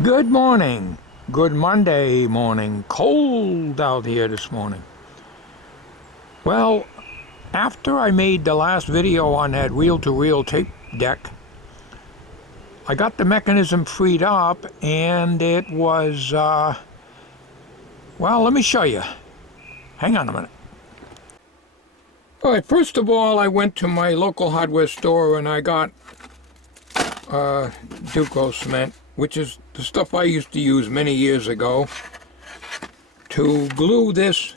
Good morning. Good Monday morning. Cold out here this morning. Well, after I made the last video on that reel-to-reel tape deck, I got the mechanism freed up and it was, well, let me show you. Hang on a minute. All right, first of all, I went to my local hardware store and I got Duco cement, which is the stuff I used to use many years ago to glue this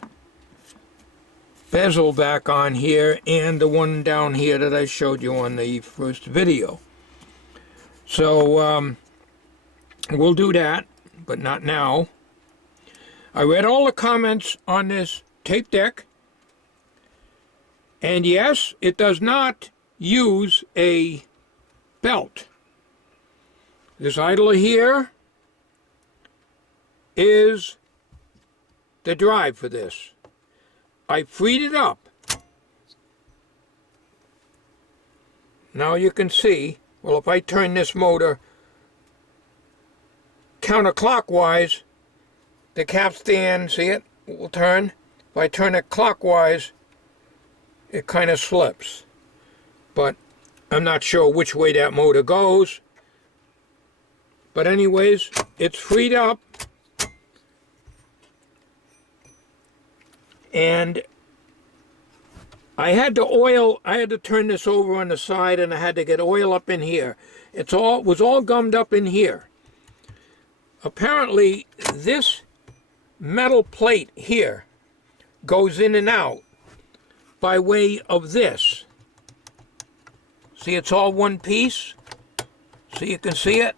bezel back on here and the one down here that I showed you on the first video. So we'll do that, but not now. I read all the comments on this tape deck, and yes, it does not use a belt. This idler here is the drive for this. I freed it up. Now you can see, well, if I turn this motor counterclockwise, the capstan, see it, will turn. If I turn it clockwise, it kind of slips. But I'm not sure which way that motor goes. But anyways, it's freed up. And I had to turn this over on the side and I had to get oil up in here. It was all gummed up in here. Apparently, this metal plate here goes in and out by way of this. See, it's all one piece. So you can see it.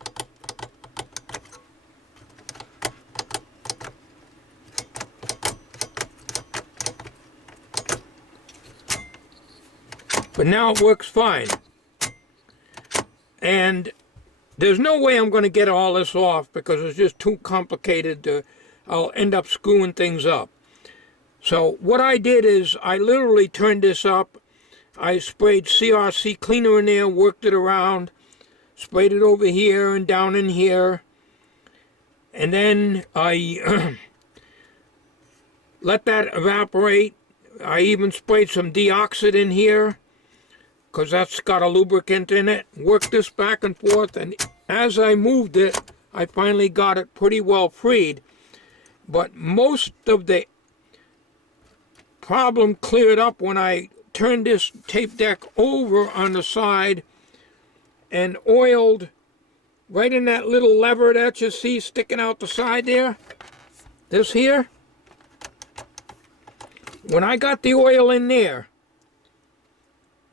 But now it works fine. And there's no way I'm going to get all this off because it's just too complicated. I'll end up screwing things up. So what I did is I literally turned this up. I sprayed CRC cleaner in there, worked it around, sprayed it over here and down in here. And then I let that evaporate. I even sprayed some deoxit in here, because that's got a lubricant in it. Worked this back and forth, and as I moved it, I finally got it pretty well freed. But most of the problem cleared up when I turned this tape deck over on the side and oiled right in that little lever that you see sticking out the side there. This here. When I got the oil in there,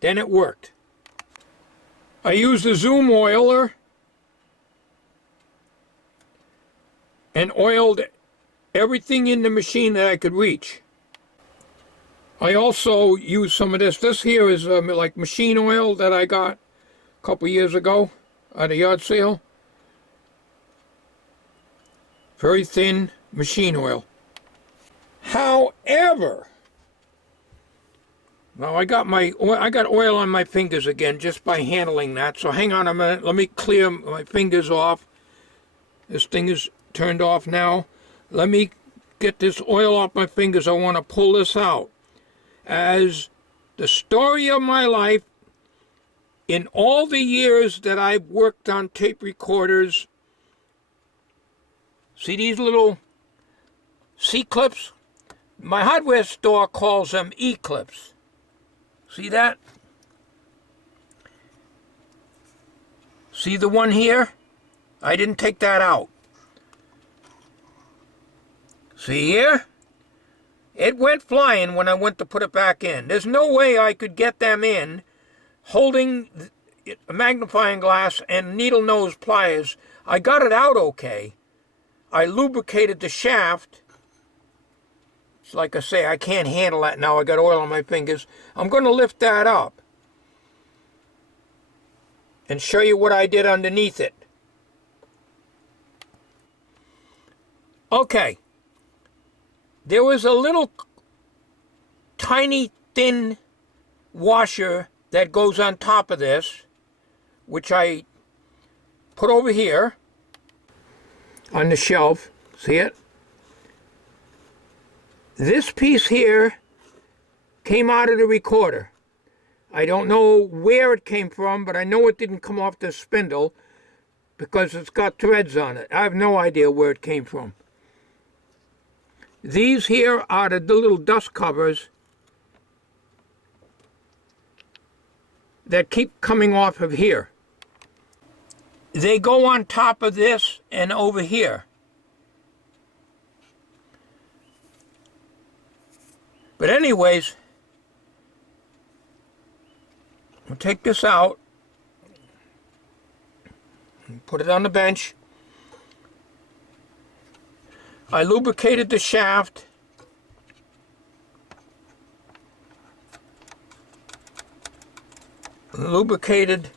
then it worked. I used a Zoom oiler and oiled everything in the machine that I could reach. I also used some of this. This here is like machine oil that I got a couple years ago at a yard sale. Very thin machine oil. However, now I got oil on my fingers again just by handling that. So hang on a minute. Let me clear my fingers off. This thing is turned off now. Let me get this oil off my fingers. I want to pull this out. As the story of my life, in all the years that I've worked on tape recorders, see these little C-clips? My hardware store calls them E-clips. See that? See the one here? I didn't take that out. See here? It went flying when I went to put it back in. There's no way I could get them in holding a magnifying glass and needle nose pliers. I got it out okay. I lubricated the shaft. It's like I say, I can't handle that now. I got oil on my fingers. I'm going to lift that up and show you what I did underneath it. Okay. There was a little tiny thin washer that goes on top of this, which I put over here. on the shelf. See it? This piece here came out of the recorder. I don't know where it came from, but I know it didn't come off the spindle because it's got threads on it. I have no idea where it came from. These here are the little dust covers that keep coming off of here. They go on top of this and over here. But anyways, we'll take this out and put it on the bench. I lubricated the shaft. Lubricated.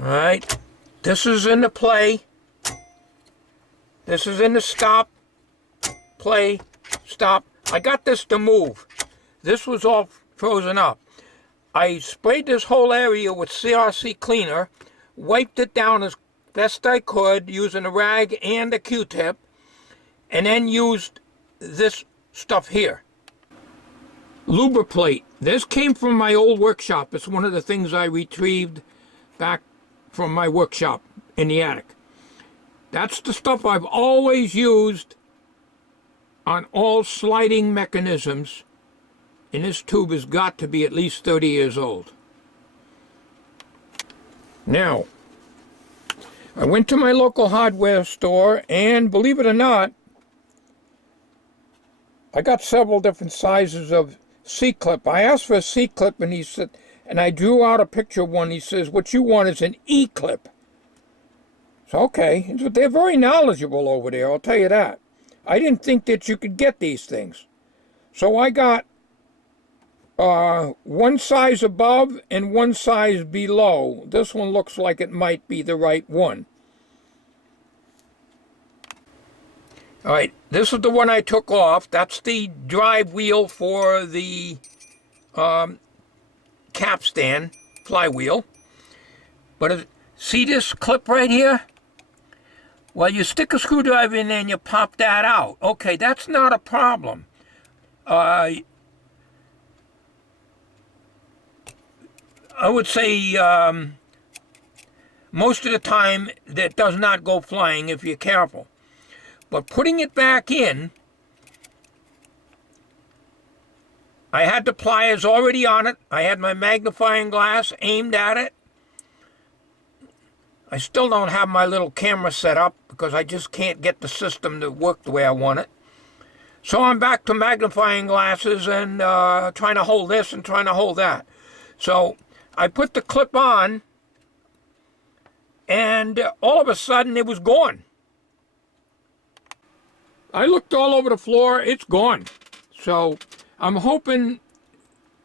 All right, this is in the play. This is in the stop, play, stop. I got this to move. This was all frozen up. I sprayed this whole area with CRC cleaner, wiped it down as best I could using a rag and a Q-tip, and then used this stuff here. Lubriplate. This came from my old workshop. It's one of the things I retrieved back from my workshop in the attic. That's the stuff I've always used on all sliding mechanisms, and this tube has got to be at least 30 years old. Now, I went to my local hardware store, and believe it or not, I got several different sizes of C-clip. I asked for a C-clip, and he said, and I drew out a picture of one. He says, what you want is an E-clip. So, okay, they're very knowledgeable over there, I'll tell you that. I didn't think that you could get these things. So I got one size above and one size below. This one looks like it might be the right one. All right, this is the one I took off. That's the drive wheel for the capstan flywheel. But see this clip right here? Well, you stick a screwdriver in there and you pop that out. Okay, that's not a problem. I would say most of the time that does not go flying if you're careful. But putting it back in, I had the pliers already on it. I had my magnifying glass aimed at it. I still don't have my little camera set up because I just can't get the system to work the way I want it. So I'm back to magnifying glasses and trying to hold this and trying to hold that. So I put the clip on, and all of a sudden it was gone. I looked all over the floor, it's gone. So I'm hoping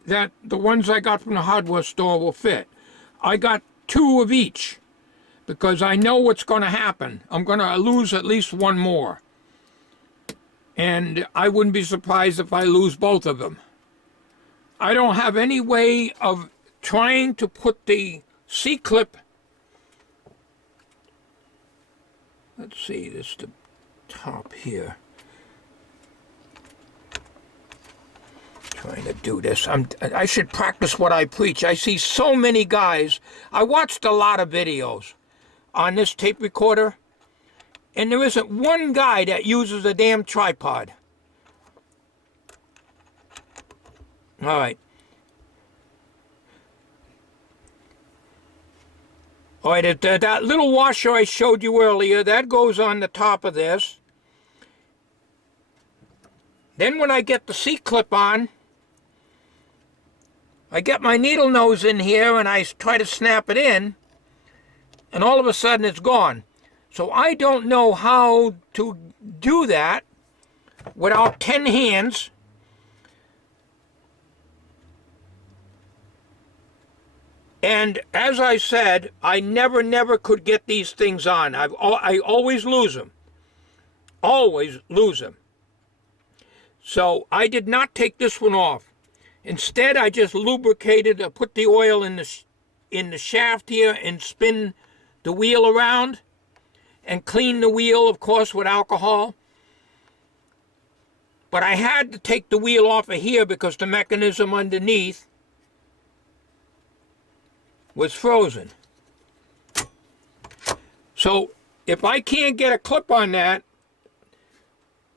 that the ones I got from the hardware store will fit. I got 2 of each because I know what's going to happen. I'm going to lose at least one more. And I wouldn't be surprised if I lose both of them. I don't have any way of trying to put the C-clip. Let's see, this is the top here. Trying to do this. I should practice what I preach. I see so many guys. I watched a lot of videos on this tape recorder, and there isn't one guy that uses a damn tripod. All right. All right, that little washer I showed you earlier, that goes on the top of this. Then when I get the C-clip on, I get my needle nose in here and I try to snap it in, and all of a sudden it's gone. So I don't know how to do that without 10 hands. And as I said, I never could get these things on. I always lose them. Always lose them. So I did not take this one off. Instead, I just lubricated, put the oil in the shaft here and spin the wheel around and clean the wheel, of course, with alcohol. But I had to take the wheel off of here because the mechanism underneath was frozen. So if I can't get a clip on that,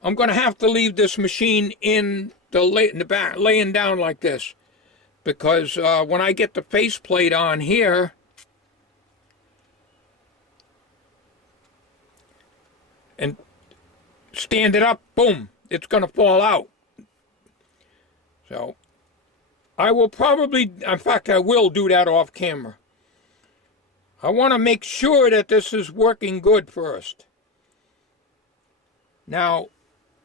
I'm going to have to leave this machine in the back, laying down like this. Because when I get the faceplate on here, and stand it up, boom, it's going to fall out. So I will probably, in fact, I will do that off camera. I want to make sure that this is working good first. Now,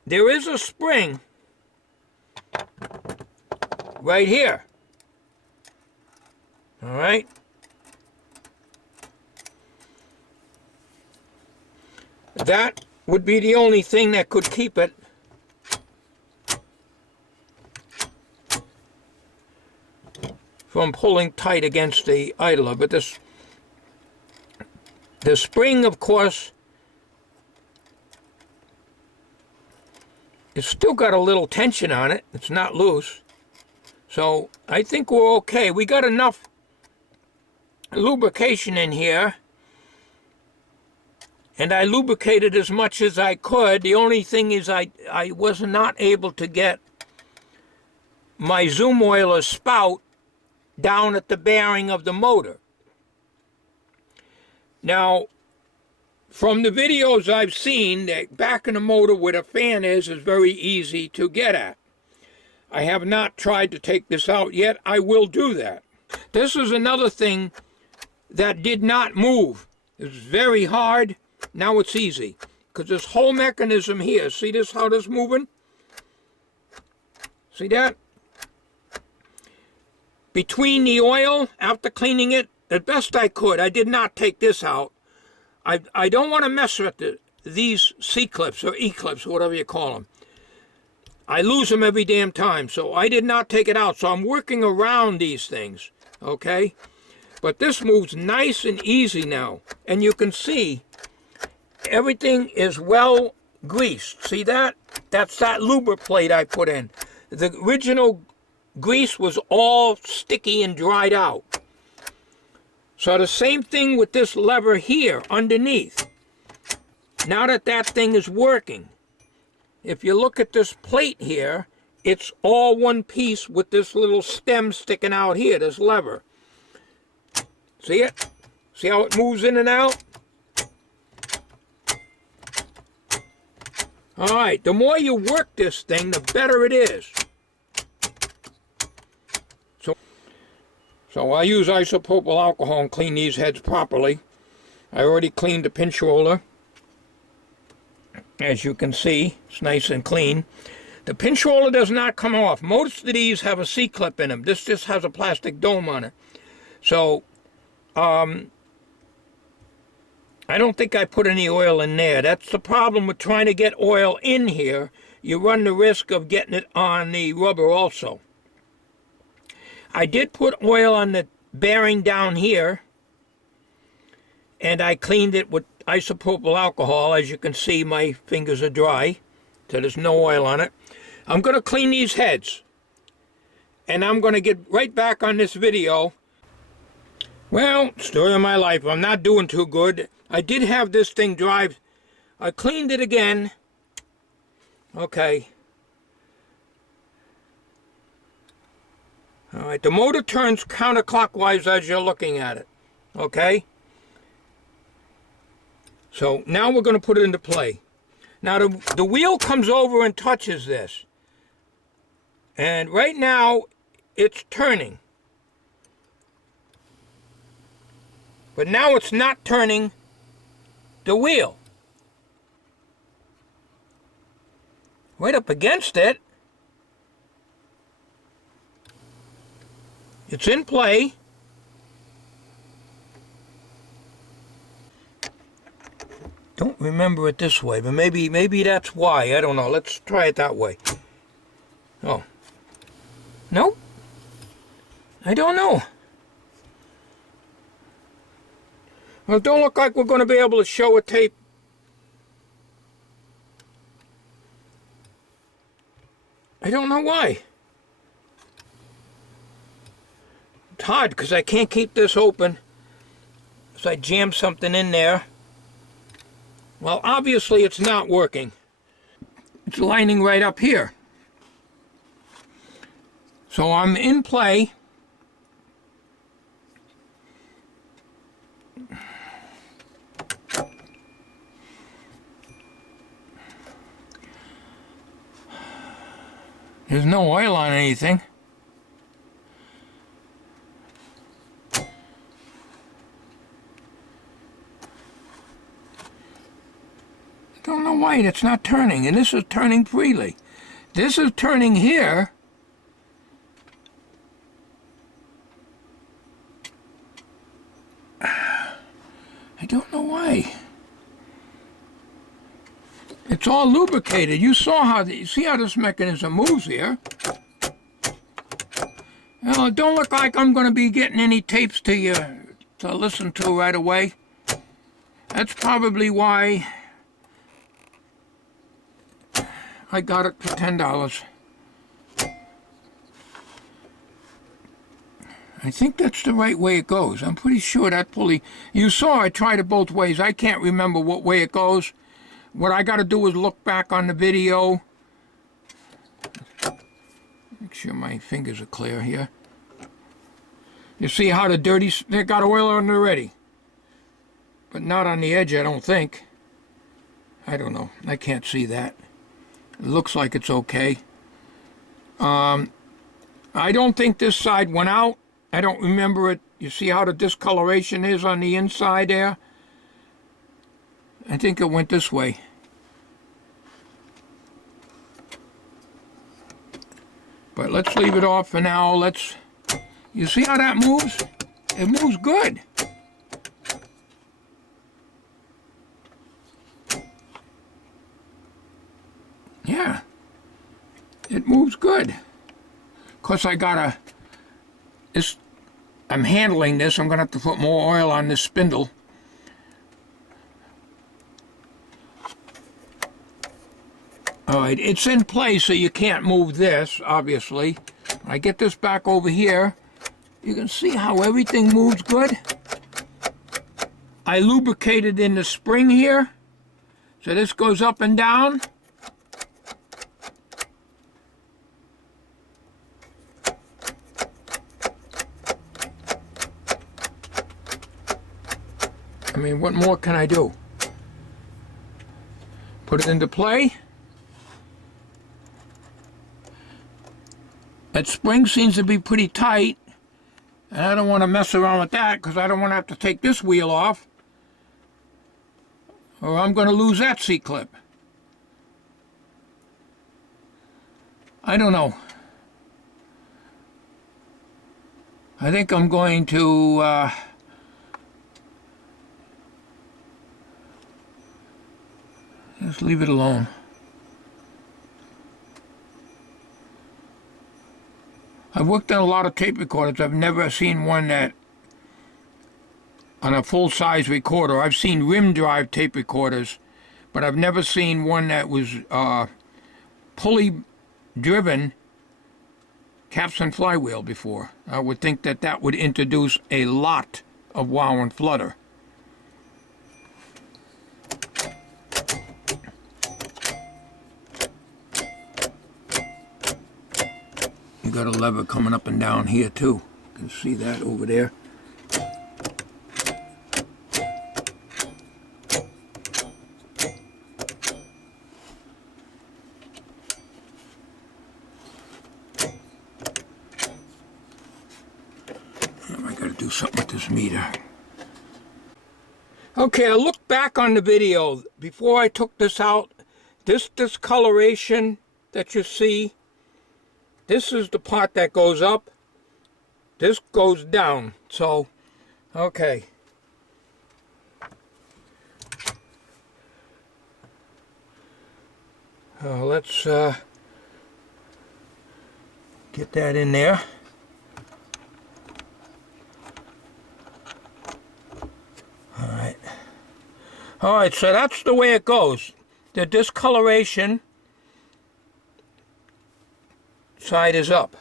there is a spring right here. All right? That would be the only thing that could keep it from pulling tight against the idler. But the spring, of course, it's still got a little tension on it. It's not loose. So I think we're okay. We got enough lubrication in here. And I lubricated as much as I could. The only thing is I was not able to get my Zoom oiler spout down at the bearing of the motor. Now, from the videos I've seen, the back of the motor where the fan is very easy to get at. I have not tried to take this out yet. I will do that. This is another thing that did not move. It was very hard. Now it's easy. Because this whole mechanism here, see this, how this is moving? See that? Between the oil, after cleaning it, the best I could, I did not take this out. I don't want to mess with these C-clips or E-clips, whatever you call them. I lose them every damn time, so I did not take it out. So I'm working around these things, okay? But this moves nice and easy now. And you can see everything is well greased. See that? That's that lubriplate I put in. The original grease was all sticky and dried out. So the same thing with this lever here underneath. Now that that thing is working, if you look at this plate here, it's all one piece with this little stem sticking out here, this lever. See it? See how it moves in and out? All right, the more you work this thing, the better it is. So I use isopropyl alcohol and clean these heads properly. I already cleaned the pinch roller. As you can see, it's nice and clean. The pinch roller does not come off. Most of these have a C-clip in them. This just has a plastic dome on it. So, I don't think I put any oil in there. That's the problem with trying to get oil in here. You run the risk of getting it on the rubber also. I did put oil on the bearing down here, and I cleaned it with isopropyl alcohol. As you can see, my fingers are dry, so there's no oil on it. I'm going to clean these heads, and I'm going to get right back on this video. Well, story of my life, I'm not doing too good. I did have this thing drive. I cleaned it again. Okay. All right, the motor turns counterclockwise as you're looking at it. Okay? So now we're going to put it into play. Now the wheel comes over and touches this. And right now it's turning. But now it's not turning the wheel. Right up against it. It's in play. Don't remember it this way, but maybe that's why. I don't know. Let's try it that way. Oh. Nope. I don't know. Well, it don't look like we're going to be able to show a tape. I don't know why. It's hard because I can't keep this open. So I jam something in there. Well, obviously it's not working. It's lining right up here. So I'm in play. There's no oil on anything. Don't know why it's not turning, and this is turning freely. This is turning here. I don't know why. It's all lubricated. You saw how see how this mechanism moves here. Well, it don't look like I'm going to be getting any tapes to you to listen to right away. That's probably why I got it for $10. I think that's the right way it goes. I'm pretty sure that pulley... You saw I tried it both ways. I can't remember what way it goes. What I got to do is look back on the video. Make sure my fingers are clear here. You see how the dirty... They got oil on it already. But not on the edge, I don't think. I don't know. I can't see that. It looks like it's okay. I don't think this side went out. I don't remember it. You see how the discoloration is on the inside there? I think it went this way. But let's leave it off for now. You see how that moves? It moves good. Yeah. It moves good. Of course, I'm handling this. I'm going to have to put more oil on this spindle. All right, it's in place, so you can't move this, obviously. I get this back over here. You can see how everything moves good. I lubricated in the spring here, so this goes up and down. I mean, what more can I do? Put it into play. That spring seems to be pretty tight, and I don't want to mess around with that because I don't want to have to take this wheel off, or I'm going to lose that C-clip. I don't know. I think I'm going to just leave it alone. I've worked on a lot of tape recorders. I've never seen one that, on a full-size recorder, I've seen rim drive tape recorders, but I've never seen one that was pulley-driven caps and flywheel before. I would think that that would introduce a lot of wow and flutter. You got a lever coming up and down here too. You can see that over there. I gotta do something with this meter. Okay, I looked back on the video before I took this out. This discoloration that you see, this is the part that goes up, this goes down. So, okay. Let's get that in there. All right, so that's the way it goes. The discoloration side is up.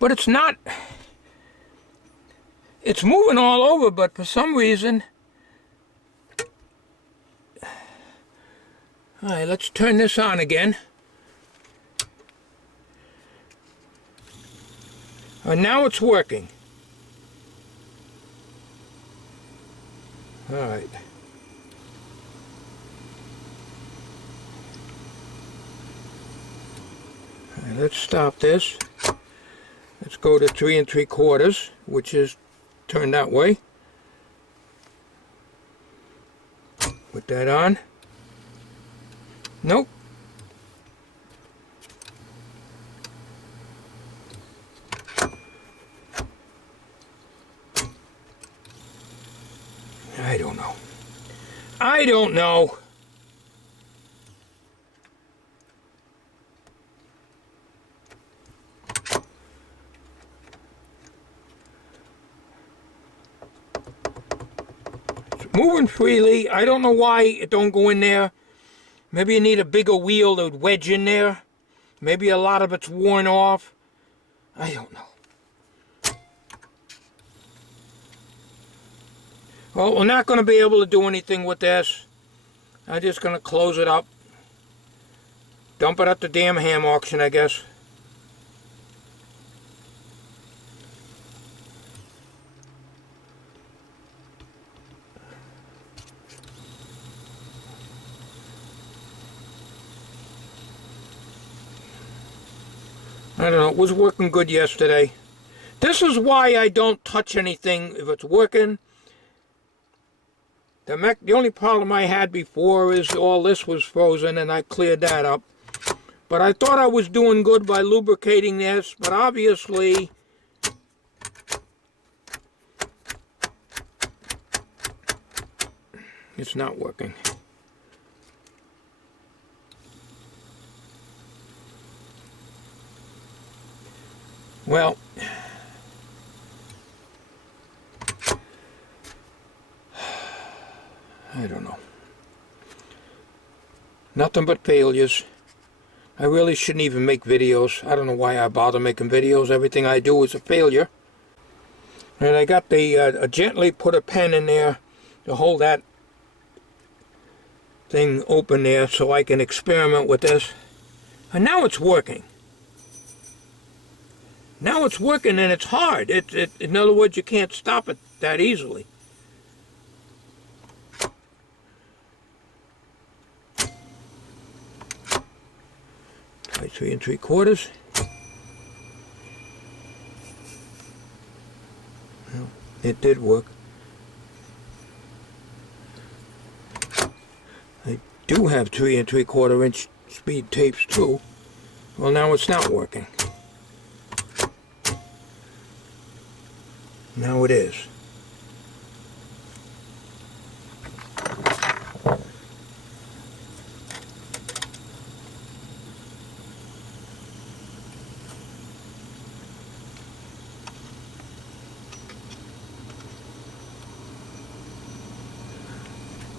But it's not, it's moving all over, but for some reason, all right, let's turn this on again. And now it's working. All right. All right, let's stop this. Let's go to 3 3/4, which is turned that way. Put that on. Nope. I don't know. I don't know. It's moving freely. I don't know why it don't go in there. Maybe you need a bigger wheel that would wedge in there. Maybe a lot of it's worn off. I don't know. Well, we're not going to be able to do anything with this. I'm just going to close it up. Dump it at the damn ham auction, I guess. I don't know, it was working good yesterday. This is why I don't touch anything if it's working. The only problem I had before is all this was frozen, and I cleared that up. But I thought I was doing good by lubricating this, but obviously it's not working. Well, I don't know. Nothing but failures. I really shouldn't even make videos. I don't know why I bother making videos. Everything I do is a failure. And I got the gently put a pen in there to hold that thing open there so I can experiment with this. And now it's working. Now it's working, and it's hard. In other words, you can't stop it that easily. Right, 3 3/4. Well, it did work. I do have 3 3/4 speed tapes too. Well, now it's not working. Now it is.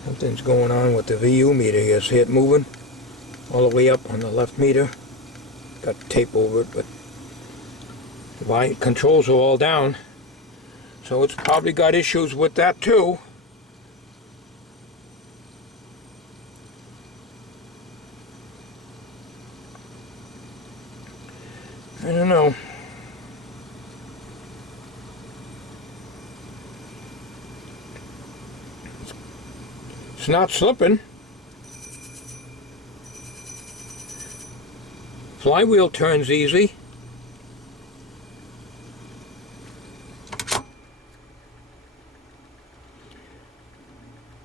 Something's going on with the VU meter here. See it moving all the way up on the left meter? Got tape over it, but the controls are all down. So it's probably got issues with that too. I don't know. It's not slipping. Flywheel turns easy.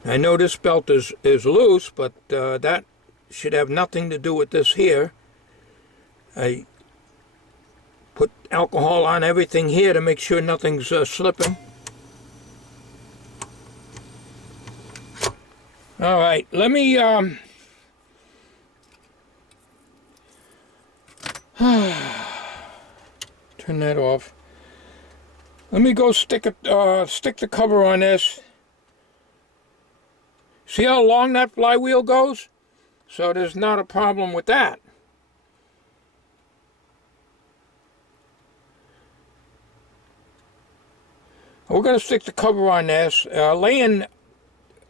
I know this belt is loose, but that should have nothing to do with this here. I put alcohol on everything here to make sure nothing's slipping. All right, let me turn that off. Let me go stick the cover on this. See how long that flywheel goes? So there's not a problem with that. We're going to stick the cover on this. Laying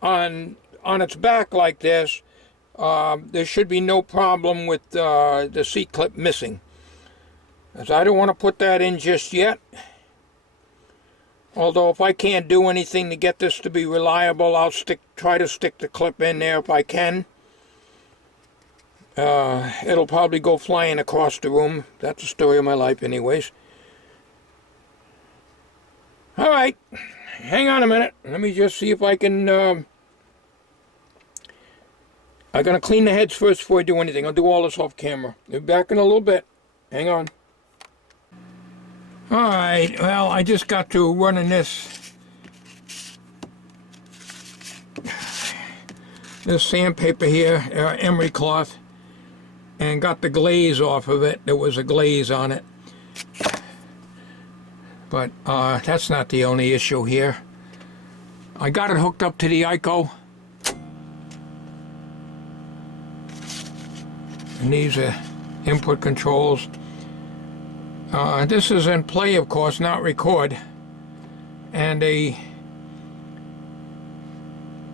on its back like this, there should be no problem with the C-clip missing. As I don't want to put that in just yet. Although if I can't do anything to get this to be reliable, I'll try to stick the clip in there if I can. It'll probably go flying across the room. That's the story of my life anyways. Alright, hang on a minute. Let me just see if I can... I'm going to clean the heads first before I do anything. I'll do all this off camera. I'll be back in a little bit. Hang on. Alright, well, I just got to running this sandpaper here, emery cloth, and got the glaze off of it. There was a glaze on it. But that's not the only issue here. I got it hooked up to the ICO. And these are input controls. This is in play, of course, not record. And the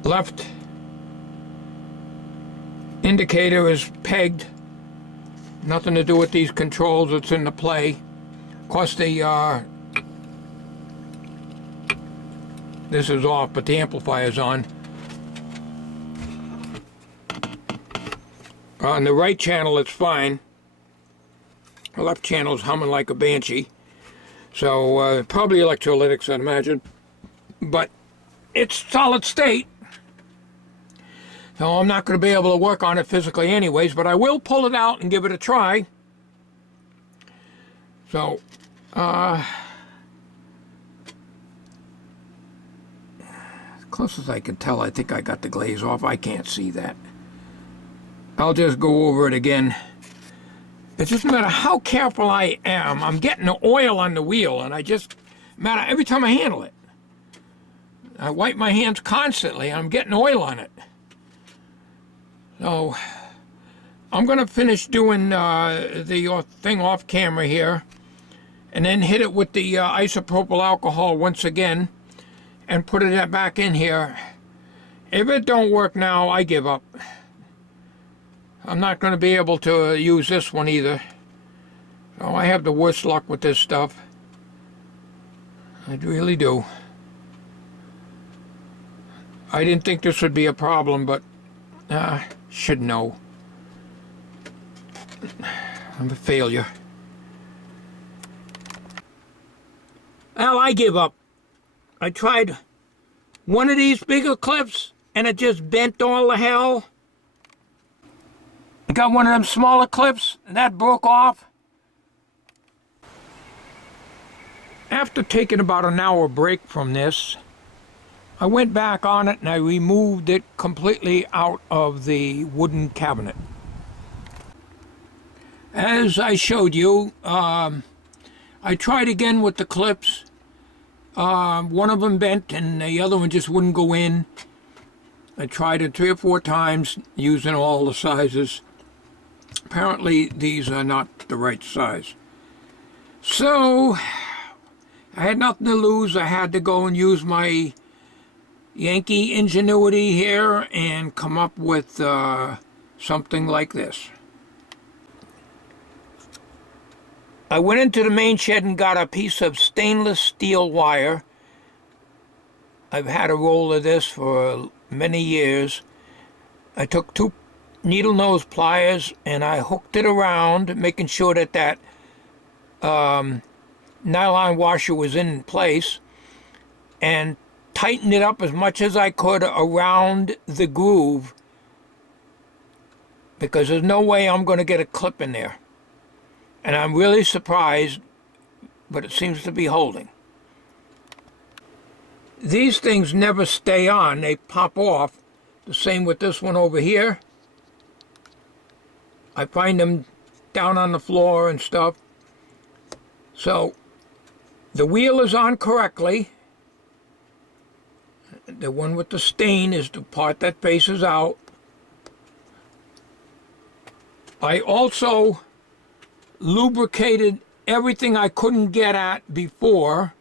left indicator is pegged. Nothing to do with these controls, it's in the play. Of course, the this is off, but the amplifier's on. On the right channel, it's fine. The left channel is humming like a banshee. So, probably electrolytics, I'd imagine. But it's solid state. So I'm not going to be able to work on it physically anyways, but I will pull it out and give it a try. So, as close as I can tell, I think I got the glaze off. I can't see that. I'll just go over it again. It doesn't matter how careful I am, I'm getting the oil on the wheel, and every time I handle it. I wipe my hands constantly, and I'm getting oil on it. So, I'm going to finish doing the thing off camera here, and then hit it with the isopropyl alcohol once again, and put it back in here. If it don't work now, I give up. I'm not going to be able to use this one either. So I have the worst luck with this stuff. I really do. I didn't think this would be a problem, but should know. I'm a failure. Well, I give up. I tried one of these bigger clips, and it just bent all the hell. I got one of them smaller clips, and that broke off. After taking about an hour break from this, I went back on it and I removed it completely out of the wooden cabinet. As I showed you, I tried again with the clips. One of them bent and the other one just wouldn't go in. I tried it 3 or 4 times using all the sizes. Apparently these are not the right size. So I had nothing to lose. I had to go and use my Yankee ingenuity here and come up with something like this. I went into the main shed and got a piece of stainless steel wire. I've had a roll of this for many years. I took 2 needle nose pliers and I hooked it around, making sure that that nylon washer was in place, and tightened it up as much as I could around the groove, because there's no way I'm going to get a clip in there. And I'm really surprised, but it seems to be holding. These things never stay on, they pop off. The same with this one over here. I find them down on the floor and stuff. So The wheel is on correctly. The one with the stain is the part that faces out. I also lubricated everything I couldn't get at before.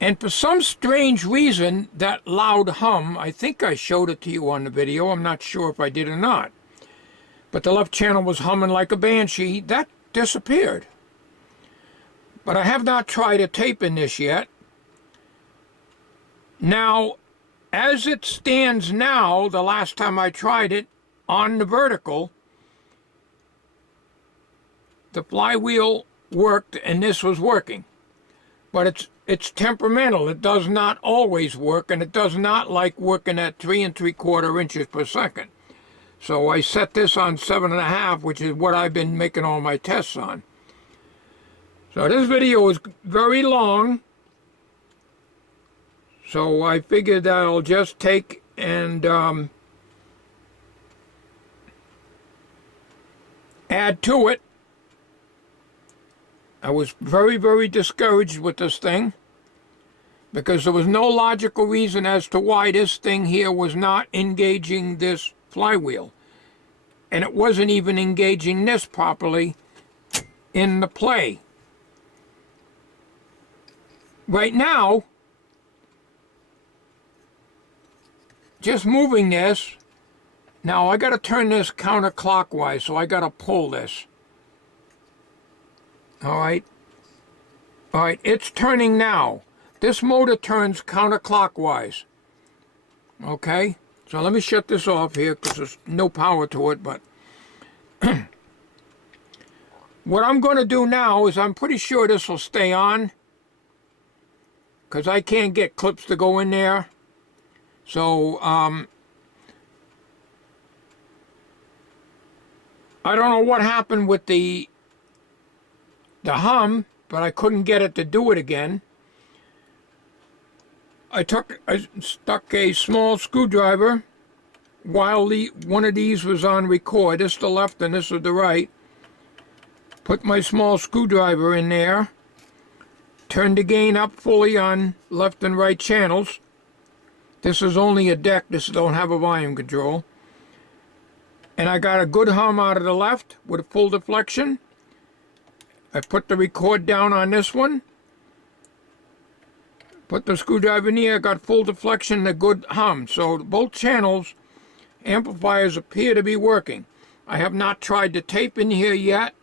And for some strange reason, that loud hum, I think I showed it to you on the video, I'm not sure if I did or not, but the left channel was humming like a banshee, that disappeared. But I have not tried a tape in this yet. Now, as it stands now, the last time I tried it, on the vertical, the flywheel worked and this was working. But it's temperamental. It does not always work, and it does not like working at 3 3/4 inches per second. So I set this on 7.5, which is what I've been making all my tests on. So this video is very long, so I figured that I'll just take and add to it. I was very, very discouraged with this thing because there was no logical reason as to why this thing here was not engaging this flywheel. And it wasn't even engaging this properly in the play. Right now, just moving this, now I got to turn this counterclockwise, so I got to pull this. All right, it's turning now. This motor turns counterclockwise. Okay, so let me shut this off here because there's no power to it, but what I'm going to do now is I'm pretty sure this will stay on because I can't get clips to go in there. So, I don't know what happened with the hum, but I couldn't get it to do it again. I stuck a small screwdriver while one of these was on record. This is the left and this is the right. Put my small screwdriver in there. Turned the gain up fully on left and right channels. This is only a deck. This don't have a volume control. And I got a good hum out of the left with a full deflection. I put the record down on this one. Put the screwdriver in here, got full deflection and a good hum. So both channels, amplifiers appear to be working. I have not tried the tape in here yet.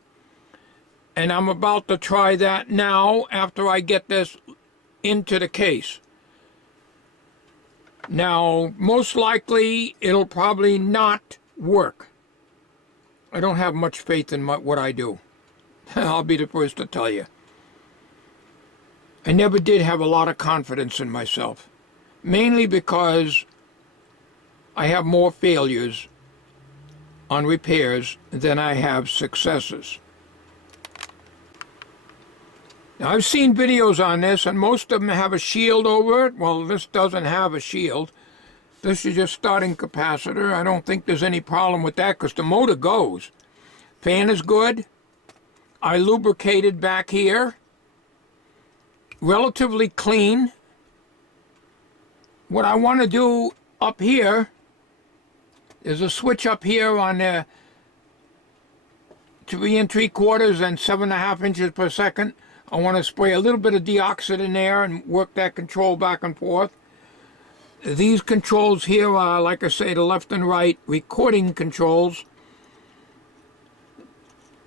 And I'm about to try that now after I get this into the case. Now, most likely, it'll probably not work. I don't have much faith in what I do. I'll be the first to tell you. I never did have a lot of confidence in myself, mainly because I have more failures on repairs than I have successes. Now, I've seen videos on this, and most of them have a shield over it. Well, this doesn't have a shield. This is just starting capacitor. I don't think there's any problem with that because the motor goes. Fan is good. I lubricated back here. Relatively clean. What I want to do up here is a switch up here on the 3 3/4 and 7.5 inches per second. I want to spray a little bit of deoxit in there and work that control back and forth. These controls here are, like I say, the left and right recording controls.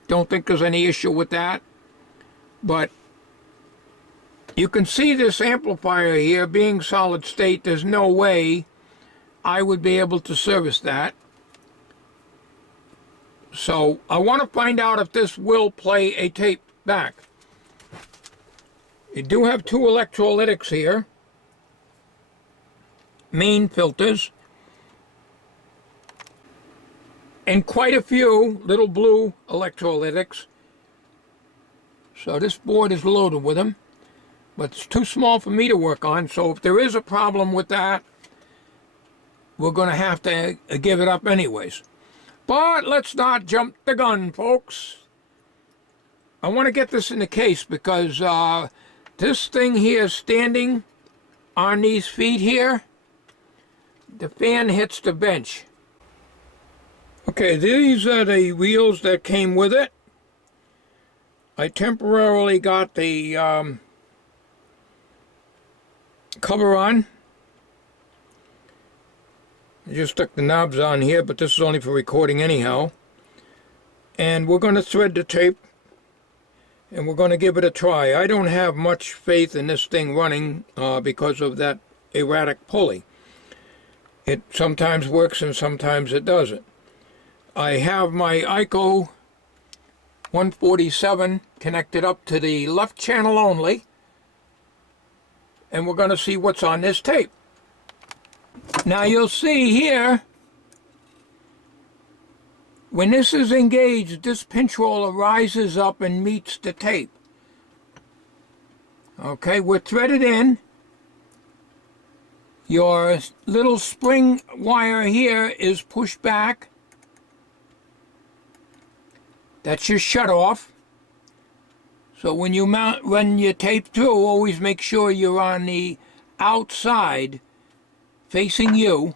Don't think there's any issue with that. But you can see this amplifier here being solid state. There's no way I would be able to service that. So I want to find out if this will play a tape back. You do have 2 electrolytics here, main filters, and quite a few little blue electrolytics. So this board is loaded with them, but it's too small for me to work on. So if there is a problem with that, we're going to have to give it up anyways. But let's not jump the gun, folks. I want to get this in the case because this thing here standing on these feet here, the fan hits the bench. Okay, these are the wheels that came with it. I temporarily got the cover on. I just stuck the knobs on here, but this is only for recording anyhow. And we're going to thread the tape, and we're going to give it a try. I don't have much faith in this thing running because of that erratic pulley. It sometimes works and sometimes it doesn't. I have my ICO 147 connected up to the left channel only, and we're going to see what's on this tape. Now you'll see here, when this is engaged, this pinch roller rises up and meets the tape. Okay, we're threaded in. Your little spring wire here is pushed back. That's your shutoff. So when you run your tape through, always make sure you're on the outside facing you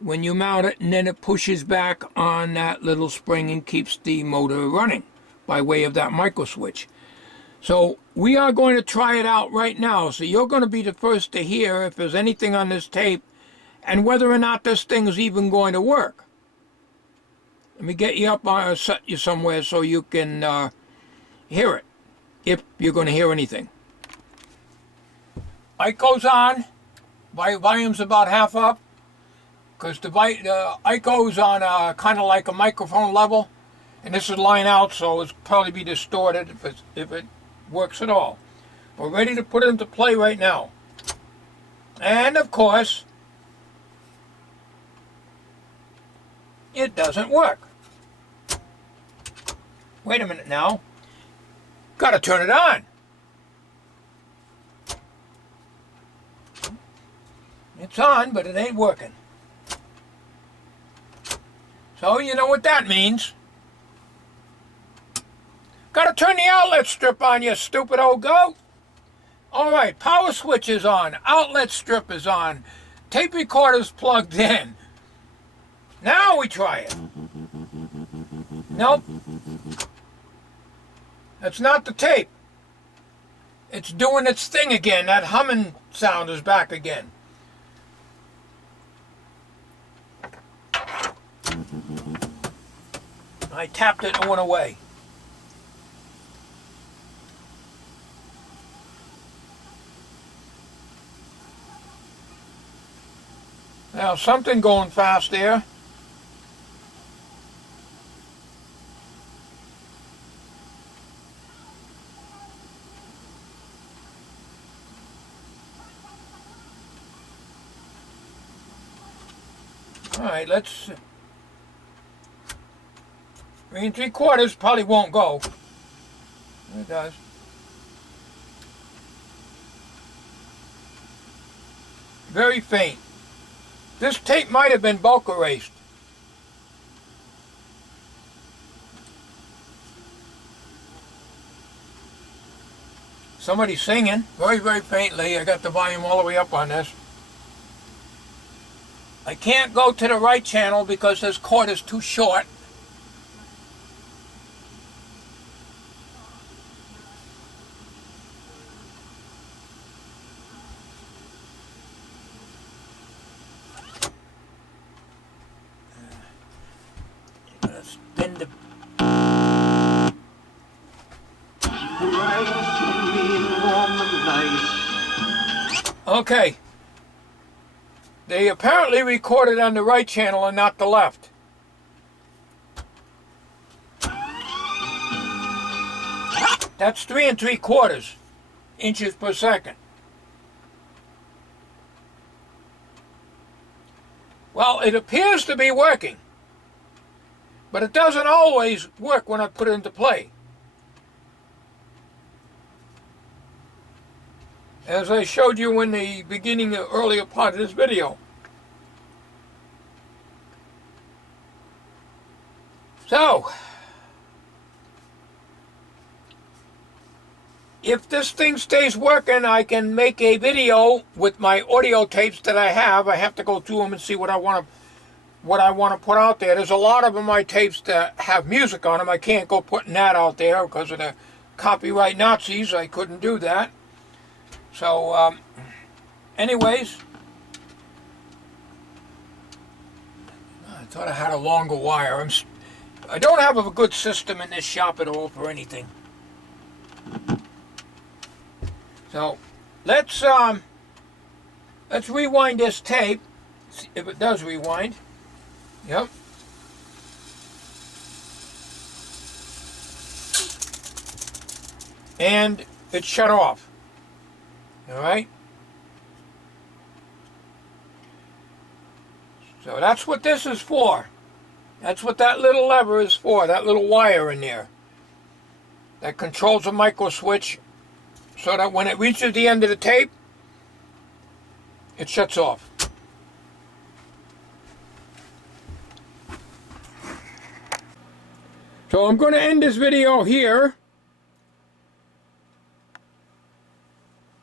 when you mount it, and then it pushes back on that little spring and keeps the motor running by way of that micro switch. So we are going to try it out right now. So you're going to be the first to hear if there's anything on this tape and whether or not this thing is even going to work. Let me get you up or set you somewhere so you can hear it, if you're going to hear anything. Light goes on. Volume's about half up, because the ICO's on kind of like a microphone level, and this is line out, so it's probably be distorted if it works at all. We're ready to put it into play right now. And of course, it doesn't work. Wait a minute now. Gotta turn it on. It's on, but it ain't working. So you know what that means. Gotta turn the outlet strip on, you stupid old goat. Alright, power switch is on. Outlet strip is on. Tape recorder's plugged in. Now we try it. Nope. That's not the tape. It's doing its thing again. That humming sound is back again. I tapped it and it went away. Now something going fast there. All right, let's 3 3/4 probably won't go. It does. Very faint. This tape might have been bulk erased. Somebody's singing very, very faintly. I got the volume all the way up on this. I can't go to the right channel because this cord is too short. Spin the... Okay. They apparently recorded on the right channel and not the left. That's 3 3/4 inches per second. Well, it appears to be working, but it doesn't always work when I put it into play. As I showed you in the beginning, the earlier part of this video. So, if this thing stays working, I can make a video with my audio tapes that I have. I have to go through them and see what I want to put out there. There's a lot of my tapes that have music on them. I can't go putting that out there because of the copyright Nazis. I couldn't do that. So, anyways, I thought I had a longer wire. I don't have a good system in this shop at all for anything. So let's rewind this tape, see if it does rewind. Yep. And it shut off. All right. So that's what this is for. That's what that little lever is for, that little wire in there. That controls the micro switch so that when it reaches the end of the tape, it shuts off. So I'm going to end this video here.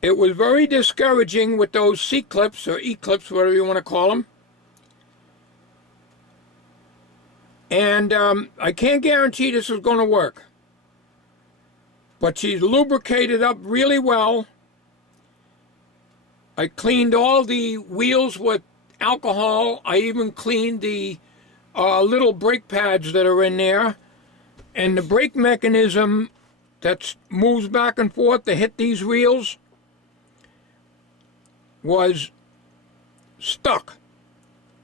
It was very discouraging with those C-clips or E-clips, whatever you want to call them. And I can't guarantee this is going to work. But she's lubricated up really well. I cleaned all the wheels with alcohol. I even cleaned the little brake pads that are in there. And the brake mechanism that moves back and forth to hit these wheels was stuck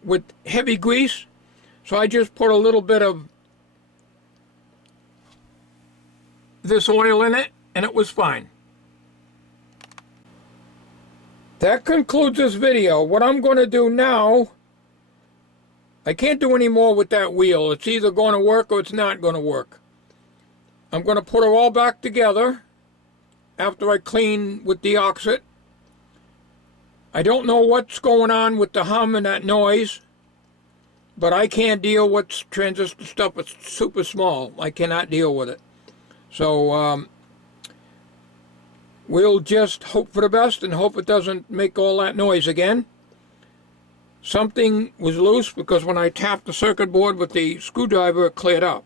with heavy grease. So I just put a little bit of this oil in it, and it was fine. That concludes this video. What I'm going to do now, I can't do any more with that wheel. It's either going to work or it's not going to work. I'm going to put it all back together after I clean with deoxit. I don't know what's going on with the hum and that noise, but I can't deal with transistor stuff. It's super small. I cannot deal with it. So we'll just hope for the best and hope it doesn't make all that noise again. Something was loose because when I tapped the circuit board with the screwdriver, it cleared up.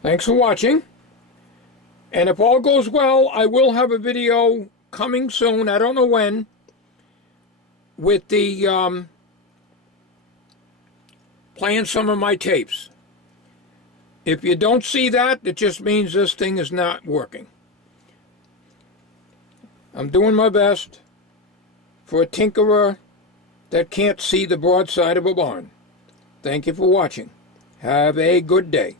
Thanks for watching. And if all goes well, I will have a video coming soon, I don't know when, with the playing some of my tapes. If you don't see that, it just means this thing is not working. I'm doing my best for a tinkerer that can't see the broadside of a barn. Thank you for watching. Have a good day.